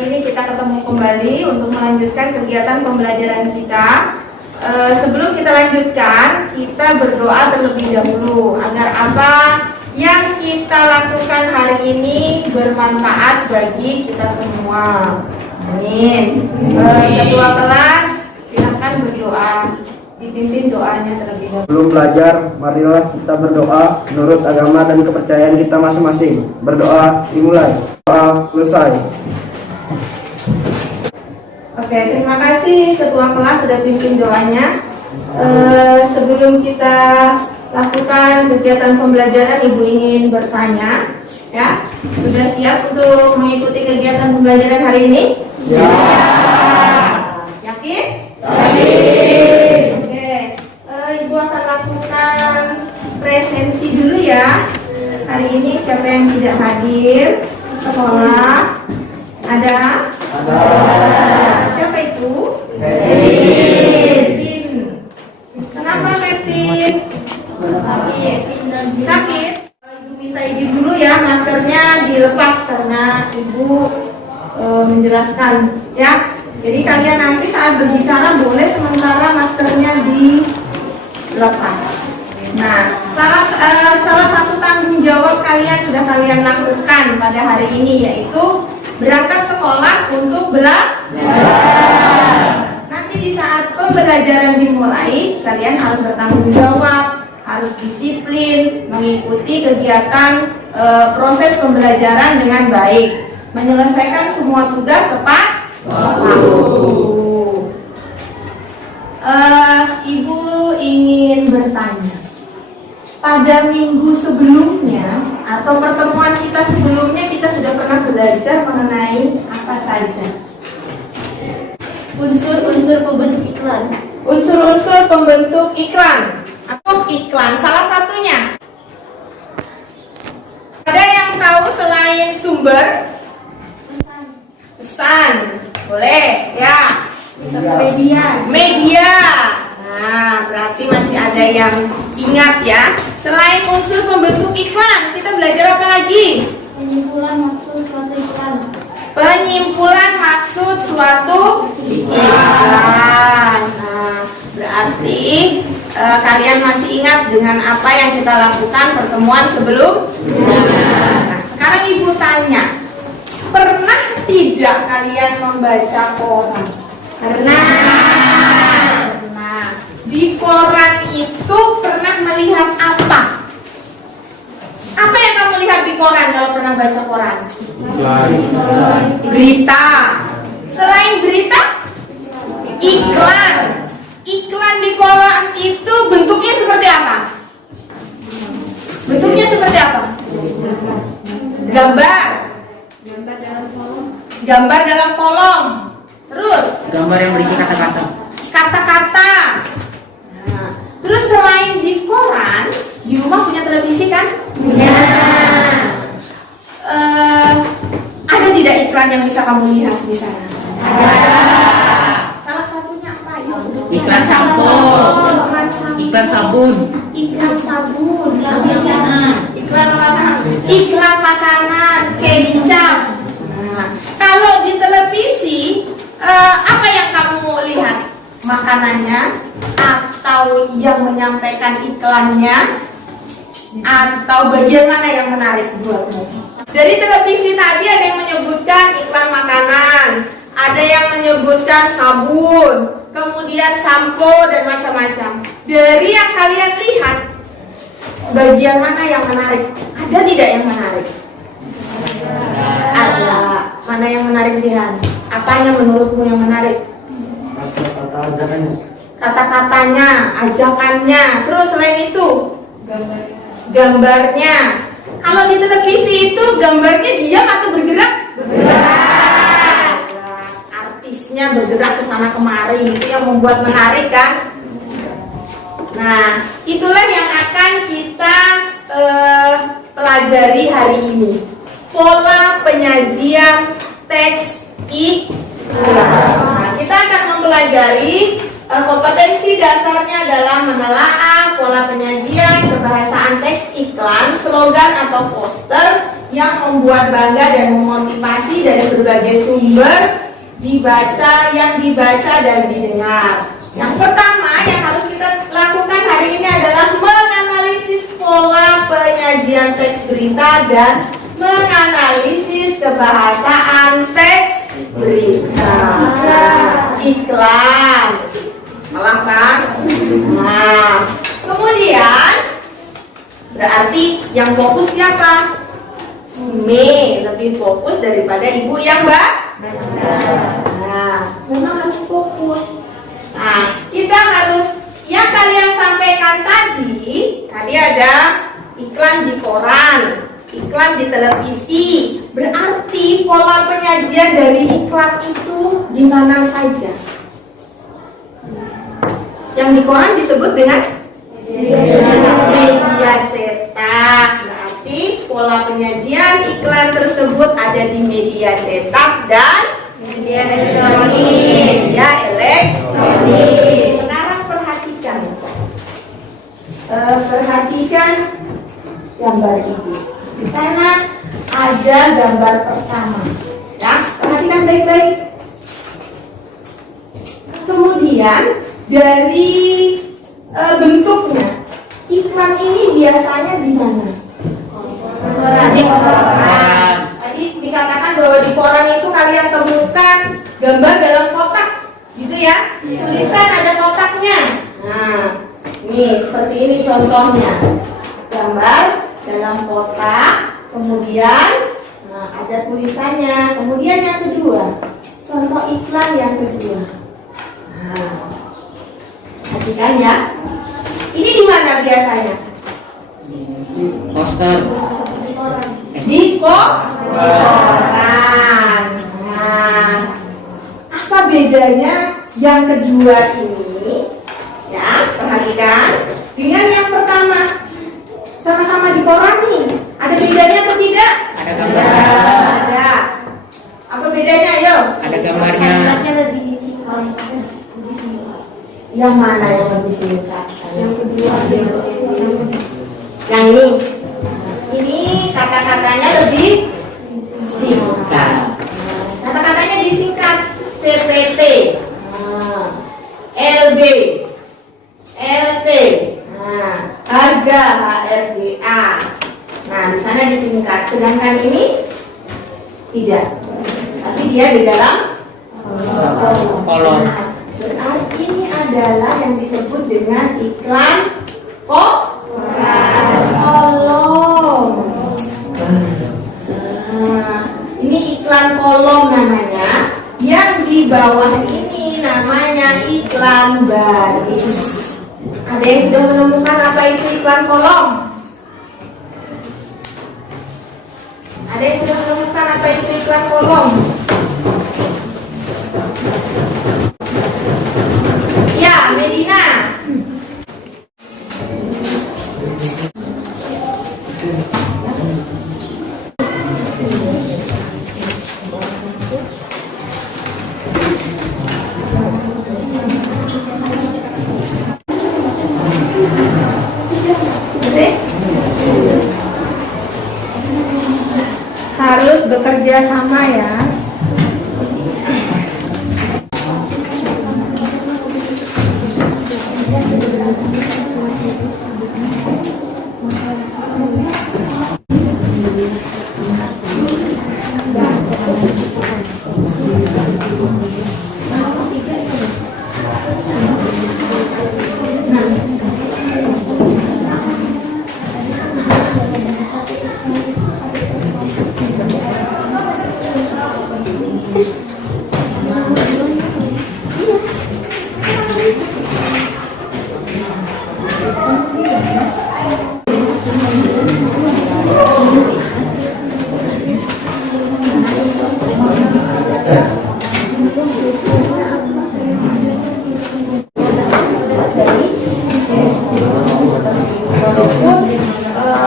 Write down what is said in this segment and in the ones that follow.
pagi ini kita ketemu kembali untuk melanjutkan kegiatan pembelajaran kita. Sebelum kita lanjutkan, kita berdoa terlebih dahulu agar apa yang kita lakukan hari ini bermanfaat bagi kita semua. Amin. Ketua kelas, silakan berdoa. Dipimpin doanya terlebih dahulu. Sebelum belajar, marilah kita berdoa menurut agama dan kepercayaan kita masing-masing. Berdoa dimulai. Doa selesai. Oke, terima kasih Ketua kelas sudah pimpin doanya. Sebelum kita lakukan kegiatan pembelajaran, Ibu ingin bertanya, ya, sudah siap untuk mengikuti kegiatan pembelajaran hari ini? Ya. Yakin? Yakin. Oke, Ibu akan lakukan presensi dulu ya. Hari ini siapa yang tidak hadir sekolah? Ada? Ada. Siapa itu? Mepin. Kenapa Mepin? Sakit. Ibu minta izin dulu ya, maskernya dilepas karena Ibu menjelaskan ya. Jadi kalian nanti saat berbicara boleh sementara maskernya dilepas. Nah, salah satu tanggung jawab kalian sudah kalian lakukan pada hari ini, yaitu berangkat sekolah untuk belajar. Nanti di saat pembelajaran dimulai, kalian harus bertanggung jawab, harus disiplin, mengikuti kegiatan proses pembelajaran dengan baik, menyelesaikan semua tugas tepat waktu. Ibu ingin bertanya, pada minggu sebelumnya atau pertemuan kita sebelumnya kita sudah pernah belajar mengenai apa saja? Unsur-unsur pembentuk iklan. Unsur-unsur pembentuk iklan. Atau iklan salah satunya. Ada yang tahu selain sumber? Pesan. Boleh, ya. Media. Nah, berarti masih ada yang ingat ya. Selain unsur pembentuk iklan, kita belajar apa lagi? Penyimpulan maksud suatu iklan. Penyimpulan maksud suatu iklan. Nah, berarti kalian masih ingat dengan apa yang kita lakukan pertemuan sebelumnya. Nah, sekarang Ibu tanya, pernah tidak kalian membaca koran? Pernah. Di koran itu pernah melihat apa? Apa yang kamu lihat di koran kalau pernah baca koran? Berita. Selain berita, iklan. Iklan di koran itu bentuknya seperti apa? Bentuknya seperti apa? Gambar. Gambar dalam kolom. Terus? Gambar yang berisi kata-kata. Kata-kata. Nah, terus selain di koran, di rumah punya televisi kan? Punya. Ada tidak iklan yang bisa kamu lihat di sana? Ada. Salah satunya apa? Ayo, sebutkan. Iklan sampo. Iklan sampo. Iklan sabun. Iklan sabun. Iklan makanan. Iklan makanan. Kecap. Nah, kalau di televisi, apa yang kamu lihat? Makanannya, atau yang menyampaikan iklannya, atau bagian mana yang menarik buatmu? Dari televisi tadi ada yang menyebutkan iklan makanan, ada yang menyebutkan sabun, kemudian sampo dan macam-macam. Dari yang kalian lihat, bagian mana yang menarik? Ada tidak yang menarik? Ada. Mana yang menarik, Jihan? Apanya menurutmu yang menarik? Kata-katanya, ajakannya. Terus selain itu, gambarnya. Kalau di televisi itu gambarnya diam atau bergerak? Bergerak. Artisnya bergerak ke sana kemari, itu yang membuat menarik kan? Nah, itulah yang akan kita pelajari hari ini. Pola penyajian teks iklan. Nah, kita akan mempelajari kompetensi dasarnya adalah menelaah pola penyajian, kebahasaan teks iklan, slogan atau poster, yang membuat bangga dan memotivasi dari berbagai sumber yang dibaca dan didengar. Yang pertama yang harus kita lakukan hari ini adalah menganalisis pola penyajian teks berita dan menganalisis kebahasaan teks berita. Iklan, salah kan? Nah, kemudian berarti yang fokus siapa? Me lebih fokus daripada ibu yang nah, memang harus fokus. Nah, kita harus yang kalian sampaikan tadi ada iklan di koran, iklan di televisi. Berarti pola penyajian dari iklan itu di mana saja? Yang di koran disebut dengan media cetak. Berarti pola penyajian iklan tersebut ada di media cetak dan media elektronik. Sekarang perhatikan gambar ini. Di sana ada gambar pertama. Ya, perhatikan baik-baik. Kemudian dari bentuknya, iklan ini biasanya di mana? Di koran. Tadi dikatakan bahwa di koran itu kalian temukan gambar dalam kotak, gitu ya? Tulisan ada kotaknya. Nah, nih seperti ini contohnya. Gambar dalam kotak, kemudian ada tulisannya. Kemudian yang kedua, contoh iklan yang kedua. Nah, perhatikan ya. Ini di mana biasanya? Poster. Di koran. Nah, apa bedanya yang kedua ini? Ya, perhatikan dengan yang pertama. Sama-sama di koran nih. Ada bedanya atau tidak? Ada gambar. Ada. Apa bedanya? Ayo. Ada gambarnya. lebih singkat. Yang mana yang lebih singkat? Yang kedua, Yang ini. Ini kata-katanya lebih singkat. Kata-katanya disingkat. CPT, LB, LT, harga HRGA. Nah, di sana disingkat. Sedangkan ini tidak. Tapi dia di dalam Kolom. Nah, berarti ini adalah yang disebut dengan iklan kolom. Nah, ini iklan kolom namanya. Yang di bawah ini namanya iklan baris. Ada yang sudah menemukan apa itu iklan kolom? Ada yang sudah menemukan apa itu iklan kolom? Ya, Medina. Harus bekerja sama ya.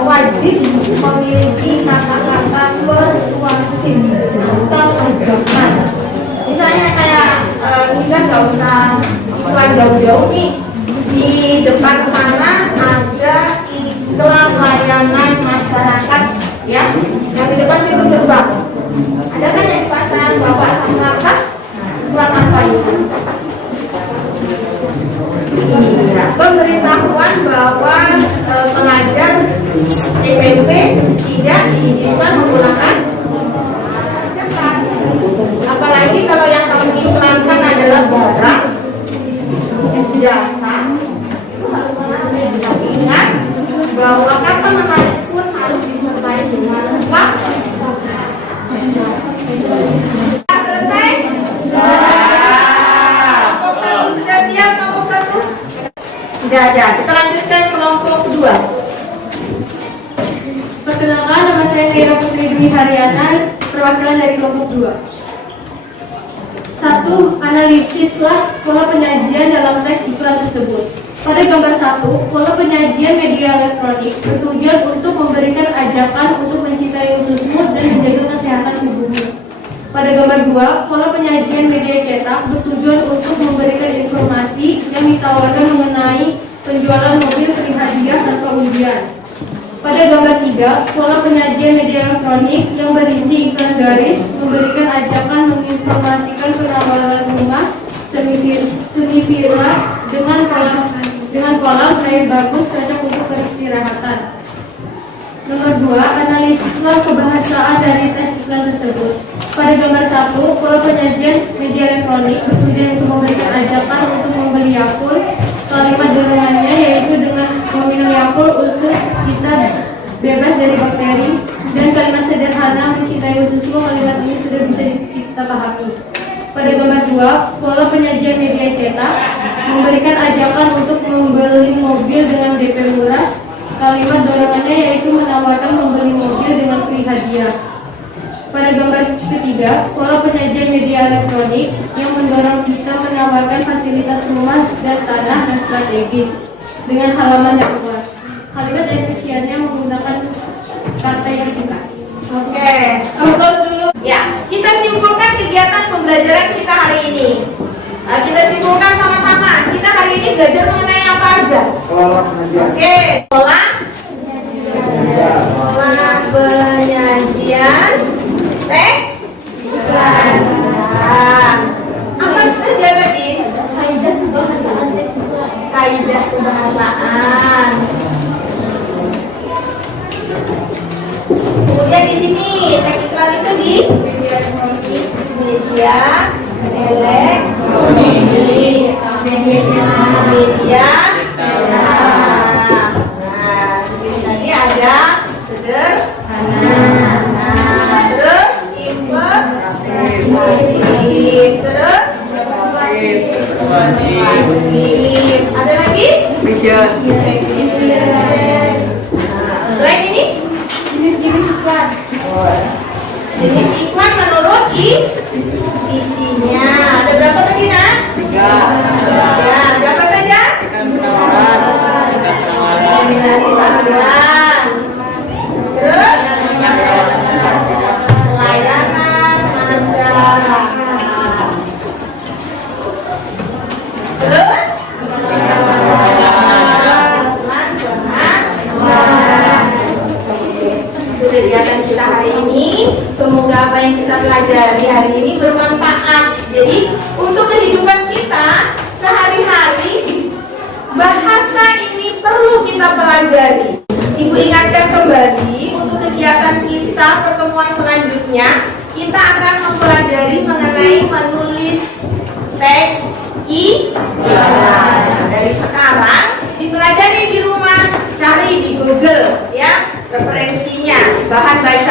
Wajib memiliki kata-kata persuasif atau ajakan. Misalnya kayak kita nggak usah iklan jauh-jauh nih. Di depan sana ada iklan layanan masyarakat ya, Yang di depan pintu gerbang. Ada kan yang dipasang bapak sama atas? Buat apa itu? Iya, pemberitahuan bahwa pelajar SMP tidak diizinkan menggunakan cetak. Apalagi kalau yang kamu iklankan adalah barang jasa, itu harus menarik. Tapi ingat bahwa kata menarik pun harus disertai dengan waktu. Selesai? Kelompok satu sudah siap? Kelompok satu? Sudah ada. Kita lanjutkan kelompok kedua. Perkenalkan, nama saya Kaira Putri Dwi Haryana, perwakilan dari kelompok 2. 1. Analisislah pola penyajian dalam teks iklan tersebut. Pada gambar 1, pola penyajian media elektronik bertujuan untuk memberikan ajakan untuk mencintai ususmu dan menjaga kesehatan tubuhmu. Pada gambar 2, pola penyajian media cetak bertujuan untuk memberikan informasi yang ditawarkan mengenai penjualan mobil free hadiah tanpa undian. Pada gambar 3, pola penyajian media elektronik yang berisi iklan garis memberikan ajakan menginformasikan penawaran rumah semi villa dengan kolam air bagus cocok untuk peristirahatan. Nomor 2, analisislah kebahasaan dari tes iklan tersebut. Pada gambar 1, pola penyajian media elektronik bertujuan untuk memberikan ajakan untuk membeli Yakult. Kalimat dorongannya yaitu dengan meminum Yakult usus kita bebas dari bakteri, dan kalimat sederhana mencintai ususmu. Kalimat ini sudah bisa kita pahami. Pada gambar 2, pola penyajian media cetak memberikan ajakan untuk membeli mobil dengan DP murah. Kalimat dorongannya yaitu menawarkan membeli mobil dengan free hadiah. Pada gambar ketiga, pola penyajian media elektronik yang mendorong kita menawarkan fasilitas rumah dan tanah yang strategis dengan halaman yang luas. Kalimat efisiennya menggunakan kata yang singkat. Oke, close dulu. Ya, kita simpulkan kegiatan pembelajaran kita hari ini. Kita simpulkan sama-sama. Kita hari ini belajar mengenai apa aja? Pola penyajian. Oke, pola penyajian teks iklan. Apa saja tadi? Kaidah kebahasaan teks iklan. Kaidah kebahasaan. Kemudian di sini teks iklan itu di media elektronik, media Nah, di sini tadi ada sederhana. Nah, terus imperatif, terus pasif. Ada lagi? Vision. Selain ini? Jenis-jenis iklan. Jenis iklan menurut isinya. Ada berapa tadi, Nak? 3. Ya, berapa saja? Iklan penawaran. Pengetahuan. Terus? Pelayanan masyarakat. Terus? Itu kegiatan kita hari ini. Semoga apa yang kita pelajari hari ini bermanfaat. Jadi untuk kehidupan kita sehari-hari, bahasa ini perlu kita pelajari. Ibu ingatkan kembali untuk kegiatan kita pertemuan selanjutnya, kita akan mempelajari mengenai menulis teks iklan. Dari sekarang dipelajari di rumah, cari di Google ya referensinya, bahan baca